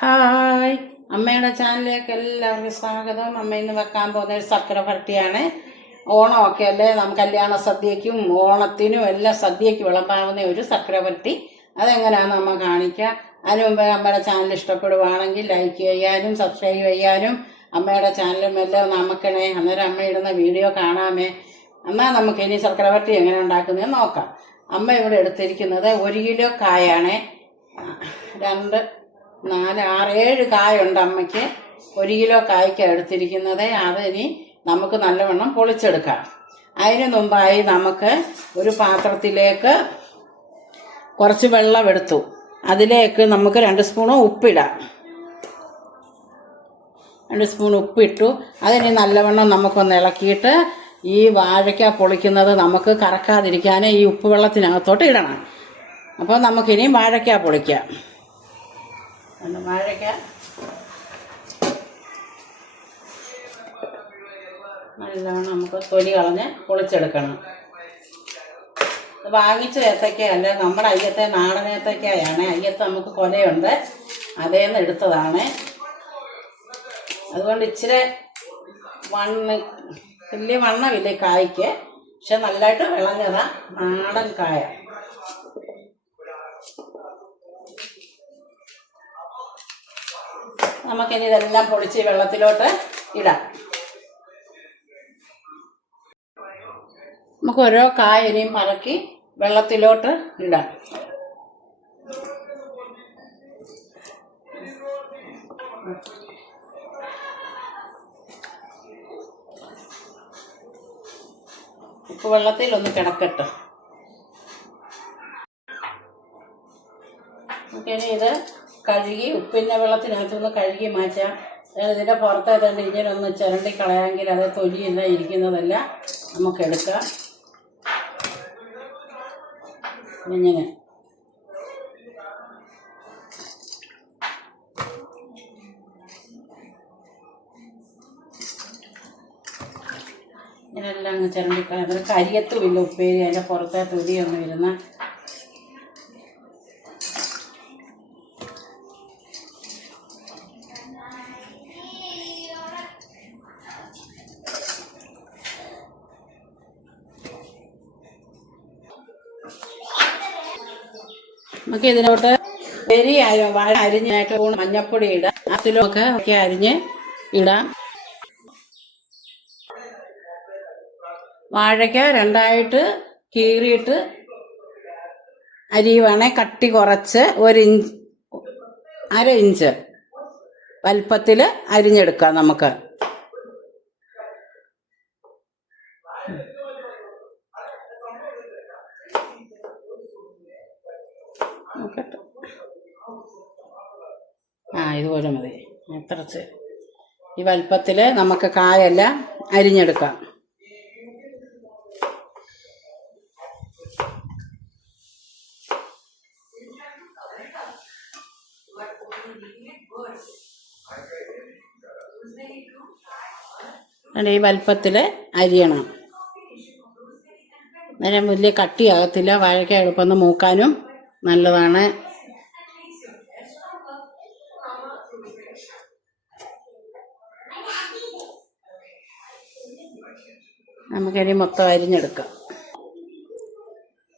Hi, അമ്മയുടെ ചാനലിലേക്ക് എല്ലാവർക്കും സ്വാഗതം. അമ്മ ഇന്ന് വെക്കാൻ പോകുന്ന ഒരു ശർക്കര വരട്ടിയാണ്. ഓണമൊക്കെ അല്ലേ, നമുക്ക് കല്യാണ സദ്യയ്ക്കും ഓണത്തിനും എല്ലാം സദ്യയ്ക്ക് വിളമ്പാവുന്ന ഒരു ശർക്കര വരട്ടി. അതെങ്ങനെയാണെന്ന് അമ്മ കാണിക്കാം. അതിന് മുമ്പ് അമ്മയുടെ ചാനൽ ഇഷ്ടപ്പെടുവാണെങ്കിൽ ലൈക്ക് ചെയ്യാനും സബ്സ്ക്രൈബ് ചെയ്യാനും അമ്മയുടെ ചാനലും എല്ലാം നമുക്കണേ. അന്നേരം അമ്മ ഇടുന്ന വീഡിയോ കാണാമേ. എന്നാൽ നമുക്ക് ഇനി ശർക്കര വരട്ടി എങ്ങനെ ഉണ്ടാക്കുന്നതെന്ന് നോക്കാം. അമ്മ ഇവിടെ എടുത്തിരിക്കുന്നത് 1 കിലോ കായാണ്. 2, 4, 6, 7 കായുണ്ട് അമ്മയ്ക്ക്. 1 കിലോ കായ്ക്കാണ് എടുത്തിരിക്കുന്നത്. അതിനി നമുക്ക് നല്ലവണ്ണം പൊളിച്ചെടുക്കാം. അതിന് മുമ്പായി നമുക്ക് ഒരു പാത്രത്തിലേക്ക് കുറച്ച് വെള്ളം എടുത്തു. അതിലേക്ക് നമുക്ക് 2 സ്പൂൺ ഉപ്പിടാം. 2 സ്പൂൺ ഉപ്പിട്ടു. അതിന് നല്ലവണ്ണം നമുക്കൊന്ന് ഇളക്കിയിട്ട് ഈ വാഴയ്ക്ക പൊളിക്കുന്നത് നമുക്ക് കറക്കാതിരിക്കാൻ ഈ ഉപ്പ് വെള്ളത്തിനകത്തോട്ട് ഇടണം. അപ്പോൾ നമുക്കിനി വാഴയ്ക്ക പൊളിക്കാം. വാഴയ്ക്ക നല്ലവണ്ണം നമുക്ക് തൊലി കളഞ്ഞ് പൊളിച്ചെടുക്കണം. വാങ്ങിച്ച ഏത്തക്കയല്ല, നമ്മുടെ അയ്യത്തെ നാടൻ ഏത്തക്കയാണ്. അയ്യത്ത് നമുക്ക് കൊലയുണ്ട്, അതേന്ന് എടുത്തതാണ്. അതുകൊണ്ട് ഇച്ചിരി വലിയ വണ്ണമില്ല കായ്ക്ക്, പക്ഷെ നല്ലതായിട്ട് വിളഞ്ഞതാ നാടൻ കായ. നമുക്കിനി ഇതെല്ലാം പൊളിച്ച് വെള്ളത്തിലോട്ട് ഇടാം. നമുക്ക് ഓരോ കായ ഇനിയും പറക്കി വെള്ളത്തിലോട്ട് ഇടാം. ഉപ്പ് വെള്ളത്തിൽ ഒന്ന് കിടക്കട്ടെ. നമുക്കിനി ഇത് കഴുകി ഉപ്പിൻ്റെ വെള്ളത്തിനകത്തൊന്ന് കഴുകി മാറ്റാം. ഇതിൻ്റെ പുറത്തായിട്ട് ഇങ്ങനെ ഒന്ന് ചിരണ്ടി കളയാമെങ്കിൽ അത് തൊലിയില്ല ഇരിക്കുന്നതല്ല നമുക്കെടുക്കാം. ഇങ്ങനെ ഇങ്ങനെല്ലാം അങ്ങ് ചിരണ്ടിക്കളയാം. അതൊരു കരിയത്തുമില്ല ഉപ്പേരി, അതിൻ്റെ പുറത്തെ തൊലിയൊന്നും ഇരുന്ന. നമുക്ക് ഇതിലോട്ട് വാഴ അരിഞ്ഞായിട്ട് മഞ്ഞപ്പൊടി ഇടാം. അതിലൊക്കെ അരിഞ്ഞ് ഇടാം. വാഴയ്ക്ക 2ആയിട്ട് കീറിയിട്ട് അരിയുവാണെ കട്ടി കുറച്ച് 1.5 ഇഞ്ച് വലുപ്പത്തിൽ അരിഞ്ഞെടുക്കാം നമുക്ക്. ഇതുപോലെ മതി. കുറച്ച് ഈ വലുപ്പത്തിൽ നമുക്ക് കായെല്ലാം അരിഞ്ഞെടുക്കാം. ഈ വലുപ്പത്തിൽ അരിയണം. അന്നേരം വലിയ കട്ടിയാകത്തില്ല. വാഴയ്ക്ക എളുപ്പം മൂക്കാനും നല്ലതാണ്. നമുക്കിനി മൊത്തം അരിഞ്ഞെടുക്കാം.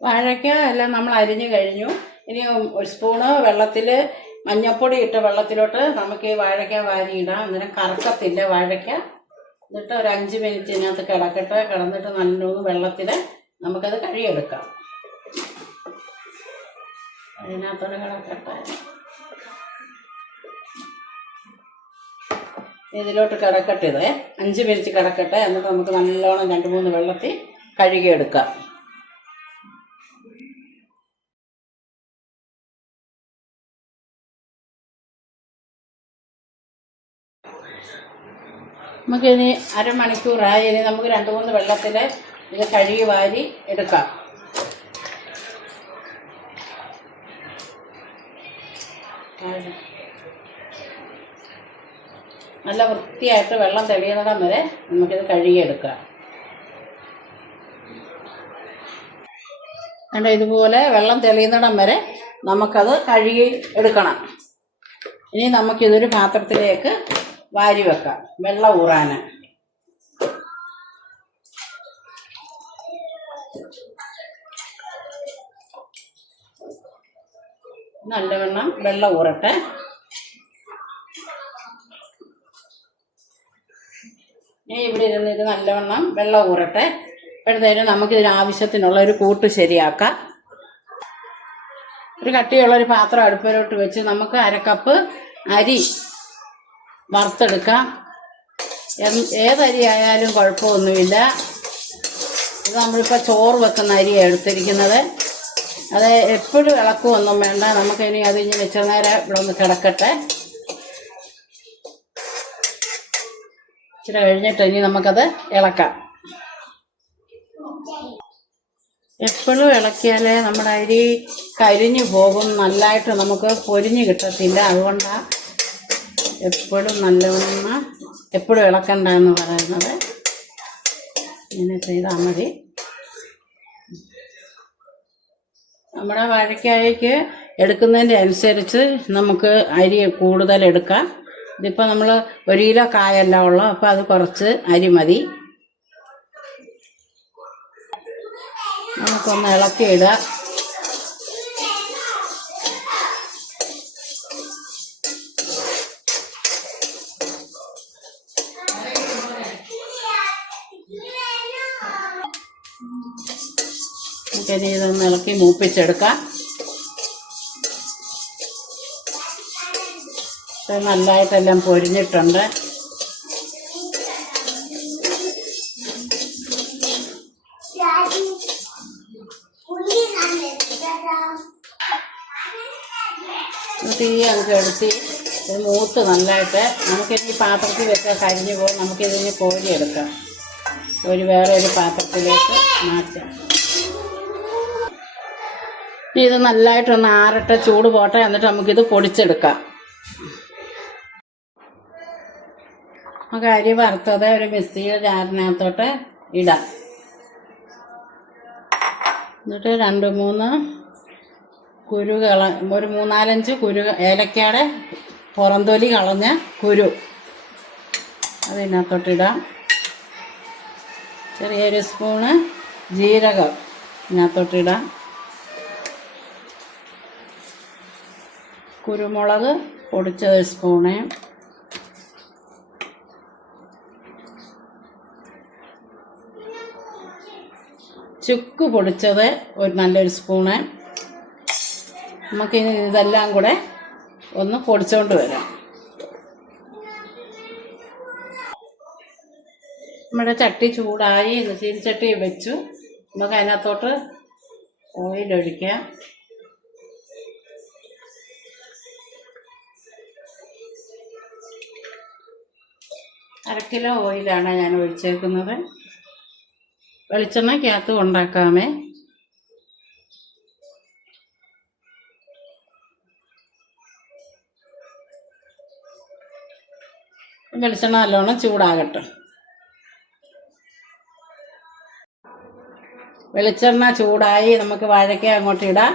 വാഴയ്ക്ക എല്ലാം നമ്മൾ അരിഞ്ഞു കഴിഞ്ഞു. ഇനി 1 സ്പൂണ് വെള്ളത്തിൽ മഞ്ഞപ്പൊടി ഇട്ട വെള്ളത്തിലോട്ട് നമുക്ക് ഈ വാഴയ്ക്ക വാരിയിടാം. അന്നേരം കറക്കത്തില്ല വാഴയ്ക്ക. എന്നിട്ട് ഒരു 5 മിനിറ്റിനകത്ത് കിടക്കട്ടെ. കിടന്നിട്ട് നല്ലോണം വെള്ളത്തിൽ നമുക്കത് കഴുകിയെടുക്കാം. അതിനകത്തോടെ കിടക്കട്ടെ. ഇതിലോട്ട് കിടക്കട്ടെ. ഇത് 5 മിനിറ്റ് കിടക്കട്ടെ. എന്നിട്ട് നമുക്ക് നല്ലോണം 2-3 വെള്ളത്തിൽ കഴുകിയെടുക്കാം. നമുക്കിനി അരമണിക്കൂറായി. ഇനി നമുക്ക് 2-3 വെള്ളത്തിൽ ഇത് കഴുകി വാരി എടുക്കാം. നല്ല വൃത്തിയായിട്ട് വെള്ളം തെളിയുന്നിടം വരെ നമുക്കിത് കഴുകിയെടുക്കാം. ഇതുപോലെ വെള്ളം തെളിയുന്നിടം വരെ നമുക്കത് കഴുകി എടുക്കണം. ഇനി നമുക്കിതൊരു പാത്രത്തിലേക്ക് വാരി വെക്കാം വെള്ളം ഊറാൻ. നല്ലവണ്ണം വെള്ളം ഊറട്ടെ. ഇനി ഇവിടെ ഇരുന്നിട്ട് നല്ലവണ്ണം വെള്ളം ഊറട്ടെ. അപ്പോഴത്തേനും നമുക്കിതിന് ആവശ്യത്തിനുള്ള ഒരു കൂട്ട് ശരിയാക്കാം. ഒരു കട്ടിയുള്ളൊരു പാത്രം അടുപ്പിലോട്ട് വെച്ച് നമുക്ക് 1/2 കപ്പ് അരി വറുത്തെടുക്കാം. ഏതരി ആയാലും കുഴപ്പമൊന്നുമില്ല. ഇത് നമ്മളിപ്പോൾ ചോറ് വെക്കുന്ന അരിയാണ് എടുത്തിരിക്കുന്നത്. അത് എപ്പോഴും ഇളക്കുമൊന്നും വേണ്ട. നമുക്കിനി അത് ഇനി വെച്ച നേരം ഇവിടെ ഒന്ന് കിടക്കട്ടെ. ഇച്ചിരി കഴിഞ്ഞിട്ട് ഇനി നമുക്കത് ഇളക്കാം. എപ്പോഴും ഇളക്കിയാലേ നമ്മുടെ അരി കരിഞ്ഞു പോകും, നല്ലതായിട്ട് നമുക്ക് പൊരിഞ്ഞ് കിട്ടത്തില്ല. അതുകൊണ്ടാണ് എപ്പോഴും നല്ലവണ്ണം എപ്പോഴും ഇളക്കണ്ട എന്ന് പറയുന്നത്. ഇങ്ങനെ ചെയ്താൽ മതി. നമ്മുടെ വാഴയ്ക്കായ്ക്ക് എടുക്കുന്നതിൻ്റെ അനുസരിച്ച് നമുക്ക് അരി കൂടുതൽ എടുക്കാം. ഇതിപ്പോൾ നമ്മൾ 1 കിലോ കായല്ല ഉള്ളു, അപ്പോൾ അത് കുറച്ച് അരി മതി. നമുക്കൊന്ന് ഇളക്കിയിടുക. നമുക്കിനി ഇതൊന്ന് ഇളക്കി മൂപ്പിച്ചെടുക്കാം. നല്ലതായിട്ടെല്ലാം പൊരിഞ്ഞിട്ടുണ്ട്. തീ അങ്ങ് എടുത്തി മൂത്ത് നല്ലതായിട്ട് നമുക്കിനി പാത്രത്തിൽ വെച്ചാൽ കരിഞ്ഞു പോകും. നമുക്കിതിന് കോരിയെടുക്കാം. വേറെ ഒരു പാത്രത്തിലേക്ക് മാറ്റാം. ഇത് നല്ലതായിട്ടൊന്ന് ആറട്ടെ, ചൂട് പോട്ടെ. എന്നിട്ട് നമുക്കിത് പൊടിച്ചെടുക്കാം. നമുക്ക് അരി വറുത്തത് ഒരു മിക്സിയുടെ ജാറിനകത്തോട്ട് ഇടാം. എന്നിട്ട് 2-3 ഒരു 3-4 കുരു, ഏലക്കയുടെ പുറന്തൊലി കളഞ്ഞ കുരു അതിനകത്തോട്ടിടാം. ചെറിയൊരു സ്പൂണ് ജീരകം ഇതിനകത്തോട്ടിടാം. കുരുമുളക് പൊടിച്ചത് 1 സ്പൂണ്, ചുക്ക് പൊടിച്ചത് നല്ലൊരു സ്പൂണ്. നമുക്കിനി ഇതെല്ലാം കൂടെ ഒന്ന് പൊടിച്ചുകൊണ്ട് വരാം. നമ്മുടെ ചട്ടി ചൂടായി, ചീനിച്ചട്ടി വെച്ചു. നമുക്ക് അതിനകത്തോട്ട് ഓയിലൊഴിക്കാം. അര കിലോ ഓയിലാണ് ഞാൻ ഒഴിച്ചേക്കുന്നത്. വെളിച്ചെണ്ണയ്ക്കകത്ത് ഉണ്ടാക്കാമേ. വെളിച്ചെണ്ണ നല്ലോണം ചൂടാകട്ടെ. വെളിച്ചെണ്ണ ചൂടായി. നമുക്ക് വാഴയ്ക്ക അങ്ങോട്ട് ഇടാം.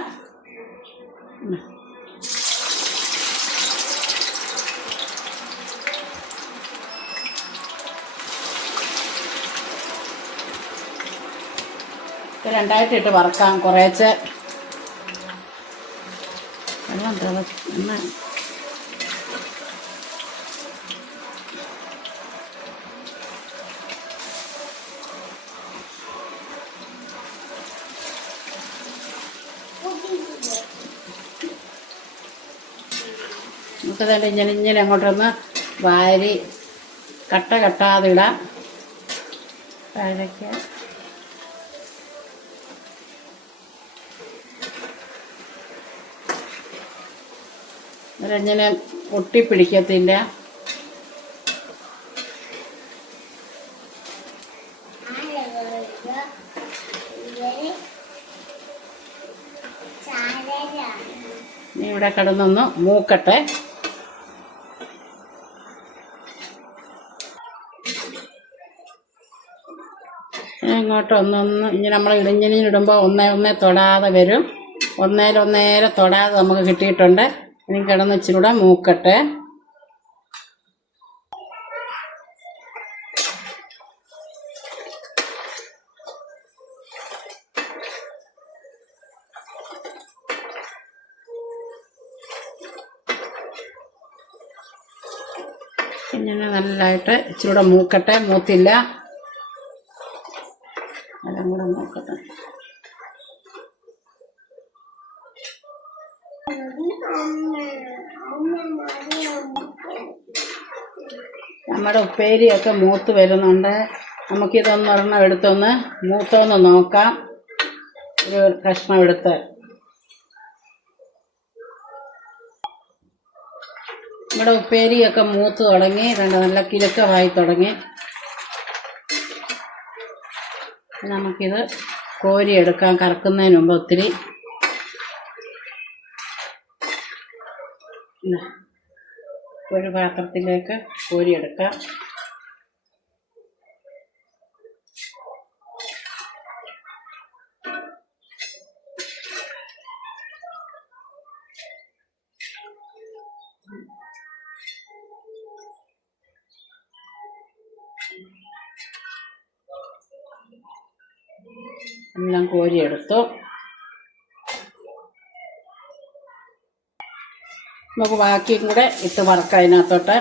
രണ്ടായിട്ടിട്ട് വറക്കാം. കുറേശ്ശെ വെള്ളം തിളച്ച് നമുക്കതല്ല ഇങ്ങനെ അങ്ങോട്ടൊന്ന് വാരി കട്ടാതെ ഇടാം. വാഴയ്ക്ക ഇങ്ങനെ ഒട്ടിപ്പിടിക്കത്തില്ല. ഇനി ഇവിടെ കിടന്നൊന്ന് മൂക്കട്ടെ. ഇങ്ങോട്ട് ഇങ്ങനെ നമ്മൾ ഇടിഞ്ഞിടുമ്പോൾ ഒന്നേ തൊടാതെ വരും. ഒന്നേരം തൊടാതെ നമുക്ക് കിട്ടിയിട്ടുണ്ട്. ഇനി കിടന്ന് ഇച്ചിരി കൂടെ മൂക്കട്ടെ. ഇങ്ങനെ നല്ലതായിട്ട് ഇച്ചിരി കൂടെ മൂക്കട്ടെ. മൂത്തില്ല, എല്ലാം കൂടെ മൂക്കട്ടെ. നമ്മുടെ ഉപ്പേരിയൊക്കെ മൂത്ത് വരുന്നുണ്ട്. നമുക്കിതൊന്നൊരെണ്ണം എടുത്തൊന്ന് മൂത്തൊന്ന് നോക്കാം. ഒരു കഷ്ണം എടുത്ത് നമ്മുടെ ഉപ്പേരിയൊക്കെ മൂത്ത് തുടങ്ങി. നല്ല കിലുക്കമായി തുടങ്ങി. നമുക്കിത് കോരിയെടുക്കാം. കറക്കുന്നതിന് മുമ്പ് ഒത്തിരി ഒരു പാത്രത്തിലേക്ക് കോരിയെടുക്കാം. എല്ലാം കോരിയെടുത്തു. നമുക്ക് ബാക്കിയും കൂടെ ഇട്ട് വറക്കാം അതിനകത്തോട്ട്.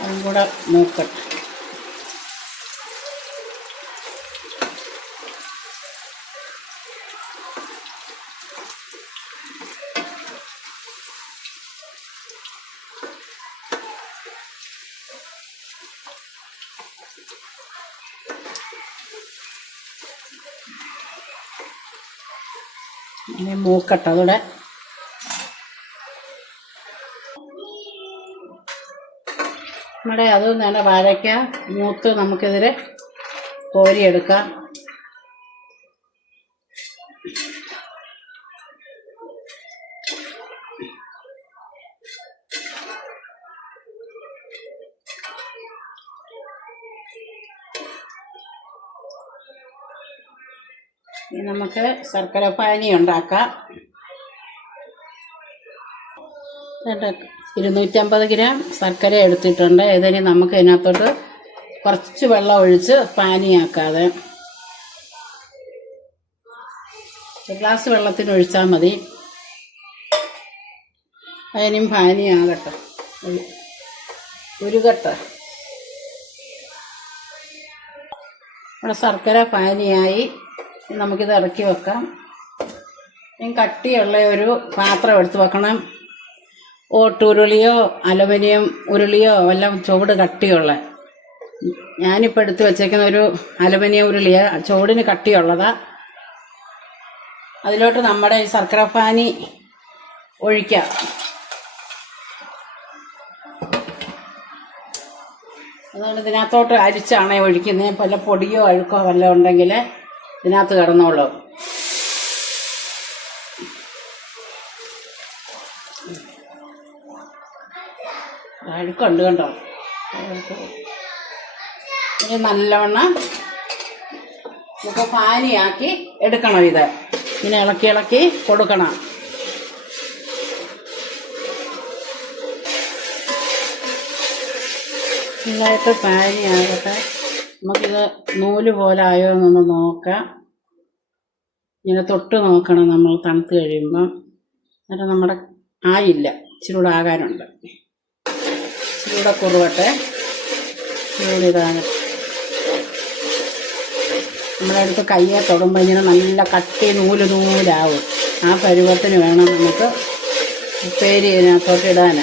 അതും കൂടെ മൂക്കട്ടെ. ഇനി മൂക്കട്ടെ. അതോടെ നമ്മുടെ അത് നല്ല വാഴയ്ക്ക മൂത്ത് നമുക്കിതിൽ കോരിയെടുക്കാം. ഇനി നമുക്ക് ശർക്കര പാനി ഉണ്ടാക്കാം. 250 ഗ്രാം ശർക്കര എടുത്തിട്ടുണ്ട്. ഇതിന് നമുക്ക് ഇതിനകത്തോട്ട് കുറച്ച് വെള്ളം ഒഴിച്ച് പാനിയാക്കാതെ ഒരു ഗ്ലാസ് വെള്ളത്തിന് ഒഴിച്ചാൽ മതി. അതിനും പാനിയാകട്ടെ, ഉരുകട്ടെ. നമ്മുടെ ശർക്കര പാനിയായി. നമുക്കിത് ഇറക്കി വെക്കാം. ഇനി കട്ടിയുള്ള ഒരു പാത്രം എടുത്ത് വെക്കണം. ഓട്ടുരുളിയോ അലുമിനിയം ഉരുളിയോ എല്ലാം ചുവട് കട്ടിയുള്ള. ഞാനിപ്പോൾ എടുത്ത് വെച്ചേക്കുന്ന ഒരു അലുമിനിയം ഉരുളിയാണ്, ചുവടിന് കട്ടിയുള്ളതാണ്. അതിലോട്ട് നമ്മുടെ ഈ ശർക്കര പാനി ഒഴിക്കാം. അതുകൊണ്ട് ഇതിനകത്തോട്ട് അരിച്ചാണേ ഒഴിക്കുന്നത്. പല പൊടിയോ അഴുക്കോ വല്ലതും ഉണ്ടെങ്കിൽ ഇതിനകത്ത് കിടന്നോളൂ. അഴുക്കുണ്ട് കണ്ടോ. ഇനി നല്ലവണ്ണം നമുക്ക് പാനിയാക്കി എടുക്കണം. ഇത് ഇങ്ങനെ ഇളക്കി ഇളക്കി കൊടുക്കണം. നന്നായിട്ട് പാനിയാകട്ടെ. നമുക്കിത് നൂല് പോലെ ആയോ എന്നൊന്ന് നോക്കാം. ഇങ്ങനെ തൊട്ട് നോക്കണം നമ്മൾ തണുത്ത് കഴിയുമ്പം. എന്നിട്ട് നമ്മുടെ ആയില്ല, ഇച്ചിരി കൂടെ ആകാനുണ്ട്. ഇച്ചിരി കൂടെ കുറുവട്ടെ. ഇച്ചിരി ഇതാണ് നമ്മുടെ അടുത്ത് കയ്യെ തൊടുമ്പോൾ ഇങ്ങനെ നല്ല കട്ടി നൂലാവും. ആ പരുവത്തിന് വേണം നമുക്ക് ഉപ്പേരി ഇതിനകത്തോട്ട് ഇടാൻ.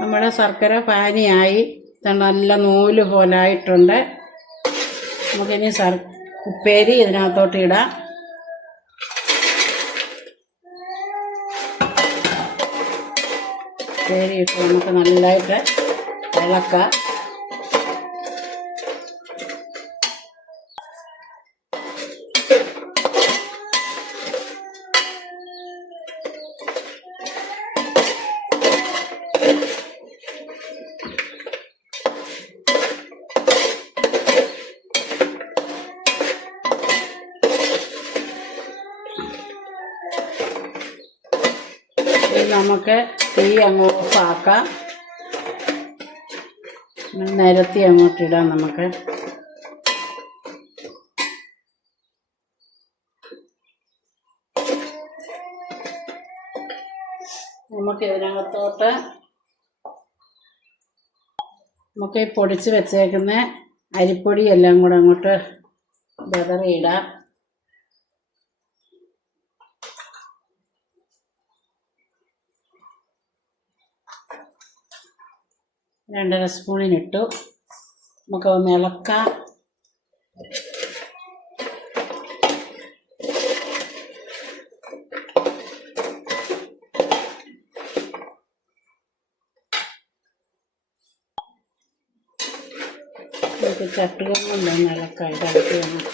നമ്മുടെ ശർക്കര പാനിയായി നല്ല നൂല് പോലായിട്ടുണ്ട്. നമുക്കിനി ഉപ്പേരി ഇതിനകത്തോട്ട് ഇടാം. ഉപ്പേരി ഇട്ട് നമുക്ക് നല്ലതായിട്ട് ഇളക്കാം. നമുക്ക് തീ അങ്ങ് ഓഫാക്കാം. നിരത്തി അങ്ങോട്ടിടാം. നമുക്ക് ഇതിനകത്തോട്ട് ഈ പൊടിച്ച് വെച്ചേക്കുന്ന അരിപ്പൊടി എല്ലാം കൂടെ അങ്ങോട്ട് വിതറിയിടാം. 2.5 സ്പൂണിനിട്ടു. നമുക്ക് ഒന്ന് ഇളക്കാം. നമുക്ക് ചട്ടുകം കൊണ്ടൊന്ന് ഇളക്കാം. ഇളക്കി വേണം.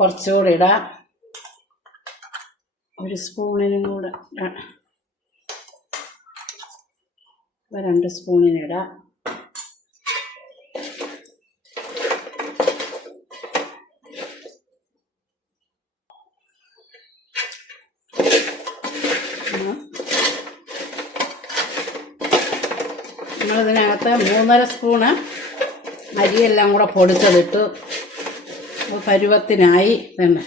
കുറച്ചുകൂടെ ഇടാം. 1 സ്പൂണിനും കൂടെ 2 സ്പൂണിനിടാം. നമ്മളിതിനകത്ത് 3.5 സ്പൂണ് അരിയെല്ലാം കൂടെ പൊടിച്ചതിട്ടു. പരുവത്തിനായി തന്നെ.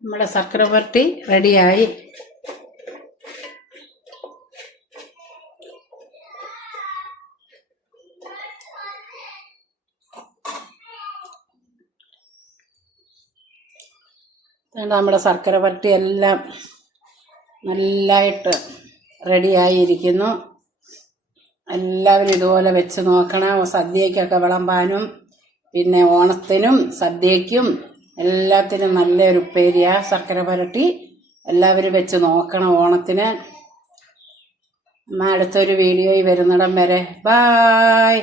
നമ്മുടെ ശർക്കര വരട്ടി റെഡിയായി. നമ്മുടെ ശർക്കര വരട്ടി എല്ലാം നല്ലതായിട്ട് റെഡിയായിരിക്കുന്നു. എല്ലാവരും ഇതുപോലെ വെച്ച് നോക്കണം. സദ്യക്കൊക്കെ വിളമ്പാനും പിന്നെ ഓണത്തിനും സദ്യയ്ക്കും എല്ലാത്തിനും നല്ലൊരു ഉപ്പേരിയാണ് ശർക്കര വരട്ടി. എല്ലാവരും വെച്ച് നോക്കണം ഓണത്തിന്. അടുത്തൊരു വീഡിയോയിൽ വരുന്നിടം വരെ ബായ്.